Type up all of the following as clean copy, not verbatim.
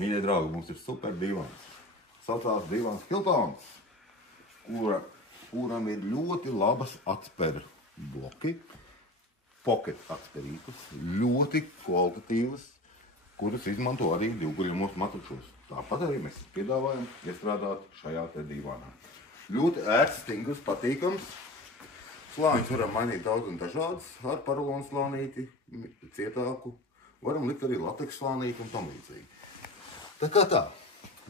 Mīļie draugi, mums ir super divans. Saucās divans Hiltons, kuram ir ļoti labas atspēru bloki, pocket atspērītas, ļoti kvalitatīvas, kuras izmanto arī divguļamos matušos. Tāpat arī mēs piedāvājam iestrādāt šajā te divānā. Ļoti ērts, stingrs, patīkams. Slāņus varam mainīt daudz un dažādas, ar porcelāna slānīti, cietāku. Varam likt arī lateks slānīti un tam līdzīgi. Tā kā tā,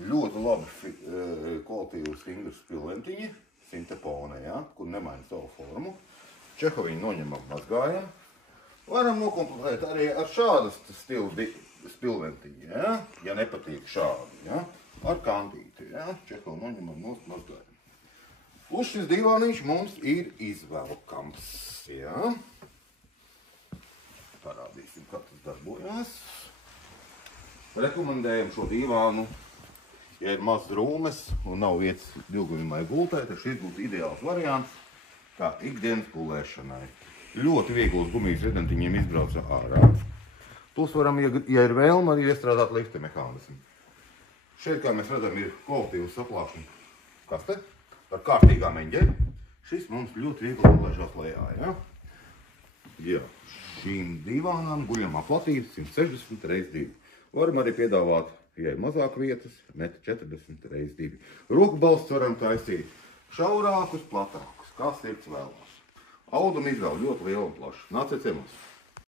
ļoti labi kvalitīvi stingrs spilventiņi, sintepone, ja, kur nemaina savu formu. Čehoviņu noņemam, mazgājam. Varam nokomplektēt arī ar šādas stilu spilventiņi, ja nepatīk šādi, ja, ar kantīti, ja, Čehovu noņemam, mazgājam. Plus šis divāniņš mums ir izvelkams, ja. Parādīsim, kā tas darbojās. Rekomendējam šo divānu, ja ir maz rūmes un nav vietas divguļamai gultē, tad šis būs ideāls variants kā ikdienas gulēšanai. Ļoti viegls gumijas redentiņiem izbrauca ārā. Plus varam, ja ir vēlme, arī iestrādāt lifta mehānismu. Šeit, kā mēs redzam, ir kvalitīvs saplākšana kaste ar kārtīgām eņģēm. Šis mums ļoti viegli nolaižās lejā, ja? Jā, šīm divānām guļamā platība 160 x 2. Varam arī piedāvāt, ja ir mazāk vietas, 140 x 2. Roku balsts varam taisīt šaurākus, platākus, kā sirds vēlās. Auduma izvēle ļoti liela un plaša. Nāciet ciemos!